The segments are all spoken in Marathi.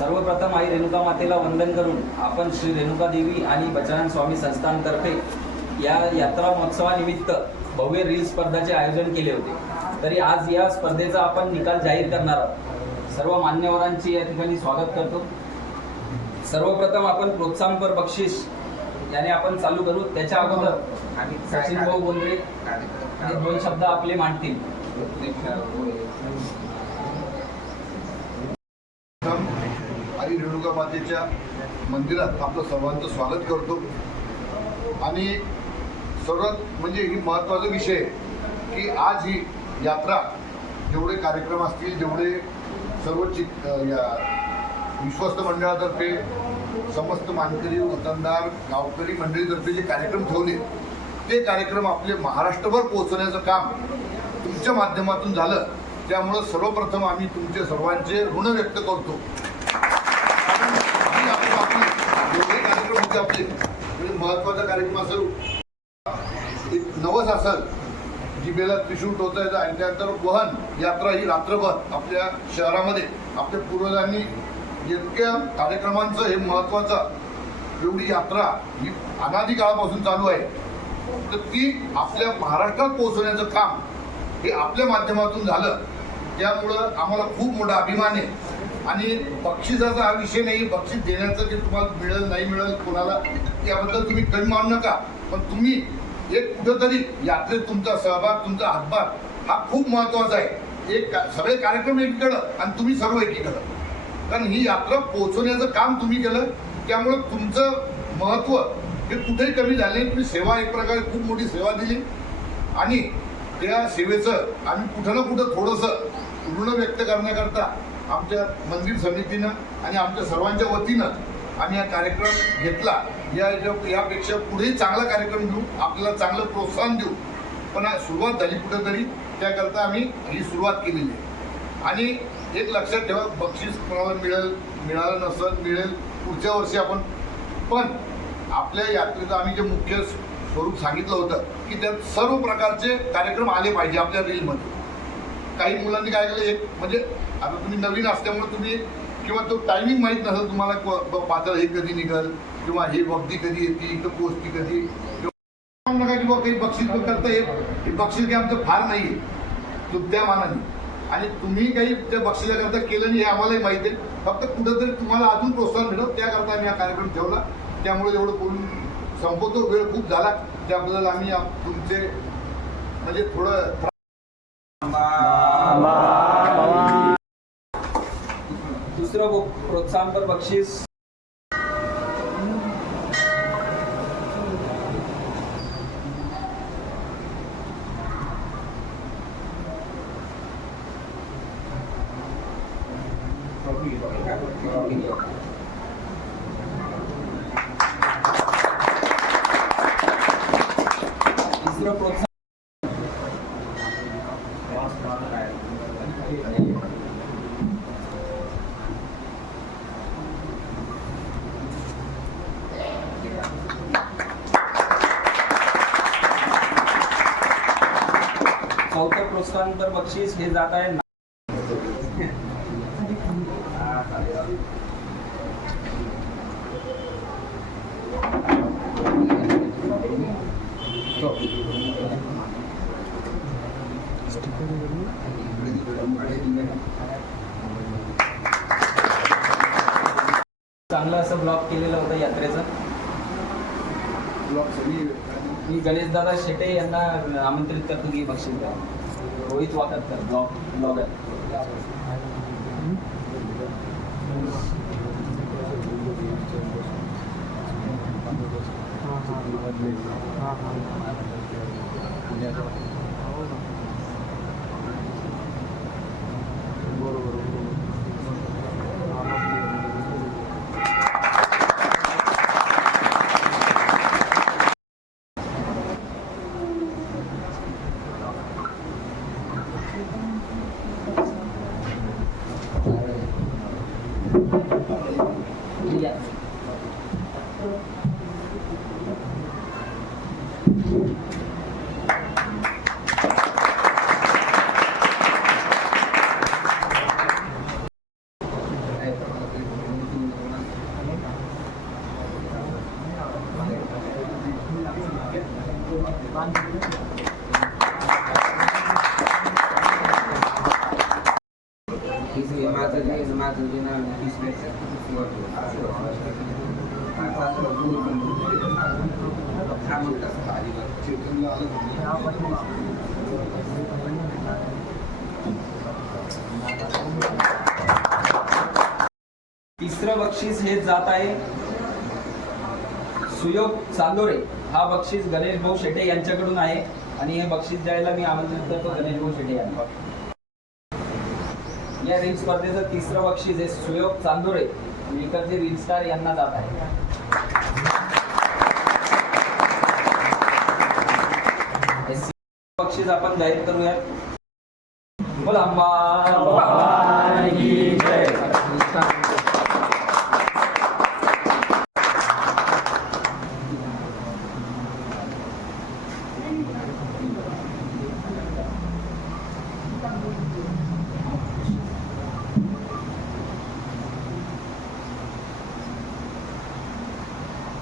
सर्वप्रथम आई रेणुका मातेला वंदन करून आपण श्री रेणुका देवी आणि बचवान स्वामी संस्थानतर्फे या यात्रा महोत्सवानिमित्त भव्य रील स्पर्धाचे आयोजन केले होते। तरी आज या स्पर्धेचा आपण निकाल जाहीर करणार आहोत। सर्व मान्यवरांचे या ठिकाणी स्वागत करतो। सर्वप्रथम आपण प्रोत्साहनपर बक्षीस याने आपण चालू करू। त्याच्या अगोदर सचिन भाऊ बोंद्रे हे दोन शब्द आपले मांडतील। आई रेणुका मातेच्या मंदिरात आपलं सर्वांचं स्वागत करतो। आणि सर्वात म्हणजे ही महत्त्वाचा विषय की आज ही यात्रा जेवढे कार्यक्रम असतील, जेवढे सर्व या विश्वस्त मंडळातर्फे समस्त मानकरी, वतनदार, गावकरी मंडळीतर्फे जे कार्यक्रम ठेवले ते कार्यक्रम आपले महाराष्ट्रभर पोहोचवण्याचं काम तुमच्या माध्यमातून झालं। त्यामुळं सर्वप्रथम आम्ही तुमचे सर्वांचे ऋण व्यक्त करतो। जेवढे कार्यक्रम होते आपले म्हणजे महत्त्वाचा कार्यक्रम असेल, एक नवस असेल, जिभेला त्रिशूळ टोचायचं आणि त्यानंतर वहन यात्रा ही रात्रभर आपल्या शहरामध्ये आपल्या पूर्वजांनी इतक्या कार्यक्रमांचं हे महत्त्वाचं एवढी यात्रा ही अनादी काळापासून चालू आहे, तर ती आपल्या महाराष्ट्रात पोहोचवण्याचं काम हे आपल्या माध्यमातून झालं। त्यामुळं आम्हाला खूप मोठा अभिमान आहे। आणि बक्षिसाचा हा विषय नाही, बक्षीस देण्याचं की तुम्हाला मिळेल नाही मिळेल कोणाला याबद्दल तुम्ही कमी मानू नका, पण तुम्ही एक कुठंतरी यात्रेत तुमचा सहभाग, तुमचा हातभार हा खूप महत्त्वाचा आहे। एक सगळे कार्यक्रम एकीकडं आणि तुम्ही सर्व एकीकडं, कारण ही यात्रा पोहोचवण्याचं काम तुम्ही केलं। त्यामुळं तुमचं महत्त्व हे कुठेही कमी झाले। तुम्ही सेवा एक प्रकारे खूप मोठी सेवा दिली आणि त्या सेवेचं आम्ही कुठं ना कुठं थोडंसं ऋण व्यक्त करण्याकरता आमच्या मंदिर समितीनं आणि आमच्या सर्वांच्या वतीनं आम्ही हा कार्यक्रम घेतला। यापेक्षा पुढेही चांगला कार्यक्रम घेऊ, आपल्याला चांगलं प्रोत्साहन देऊ, पण सुरुवात झाली कुठंतरी, त्याकरता आम्ही ही सुरुवात केलेली आहे। आणि एक लक्षात ठेवा, बक्षीस कोणाला मिळेल, मिळालं नसेल, मिळेल पुढच्या वर्षी आपण, पण आपल्या यात्रेचं आम्ही जे मुख्य स्वरूप सांगितलं होतं की त्यात सर्व प्रकारचे कार्यक्रम आले पाहिजे आपल्या रीलमध्ये। काही मुलांनी काय केलं, एक म्हणजे आता तुम्ही नवीन असल्यामुळे तुम्ही किंवा तो टायमिंग माहीत नसेल तुम्हाला, पातळ हे कधी निघेल किंवा हे वक्ती कधी येते, इथं पोचती कधी, नका किंवा काही बक्षीस करता हे बक्षीस काही आमचं फार नाही आहे त्या मानाने, आणि तुम्ही काही त्या बक्षिसाकरता केलं नाही हे आम्हालाही माहिती आहे। फक्त कुठंतरी तुम्हाला अजून प्रोत्साहन मिळतं त्याकरता आम्ही हा कार्यक्रम ठेवला। त्यामुळे एवढं बोलून संपवतो, वेळ खूप झाला, त्याबद्दल आम्ही तुमचे म्हणजे थोडं दुसरं प्रोत्साहनपर बक्षीस तिसरं प्रोत्साहन चौथं प्रोत्साहनपर बक्षीस हे जात आहे चांगलं असं ब्लॉग केलेलं होतं यात्रेचं। मी गणेशदादा शेटे यांना आमंत्रित करतो की बक्षीस द्या। रोहित वाकतकर ब्लॉगर चेतनला आलं तिसरं बक्षीस हे जात आहे सुयोग चांदोरे. हा बक्षीस गणेश भाऊ शेटे यांच्याकडून आहे आणि हे बक्षीस द्यायला मी आमंत्रित करतो गणेश भाऊ शेटे यांना. या रील स्पर्धेचं तिसरं बक्षीस हे सुयोग चांदोरे मेकरचे रील स्टार यांना जात आहे. बक्षीस आपण जाहीर करूयात. बोला अंबा भवानी की जय.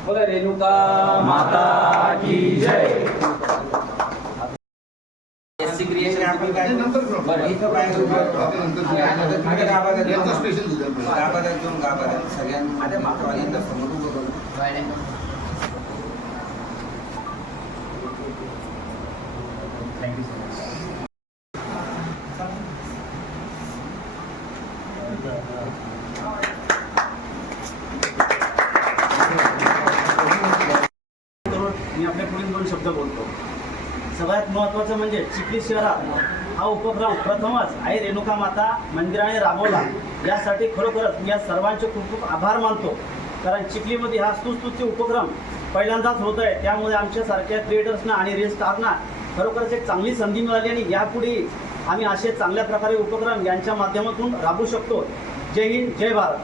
बोला रेणुका माता की जय. एससी क्रिएशन नंतर बरं इथं काय यांचं स्पेशल सगळ्यांना मागवाल्यांना समोर उभं करून थँक्यू सो मच. मी आपल्या पुढील 2 शब्द बोलतो. सगळ्यात महत्त्वाचं म्हणजे चिखली शहरात हा उपक्रम प्रथमच आई रेणुका माता मंदिराने राबवला. यासाठी खरोखरच मी या सर्वांचे खूप खूप आभार मानतो. कारण चिखलीमध्ये हा सुस्तुती उपक्रम पहिल्यांदाच होत आहे. त्यामुळे आमच्यासारख्या क्रिएटर्सना आणि रील स्टारना खरोखरच एक चांगली संधी मिळाली आणि यापुढे आम्ही असे चांगल्या प्रकारे उपक्रम यांच्या माध्यमातून राबवू शकतो. जय हिंद, जय भारत.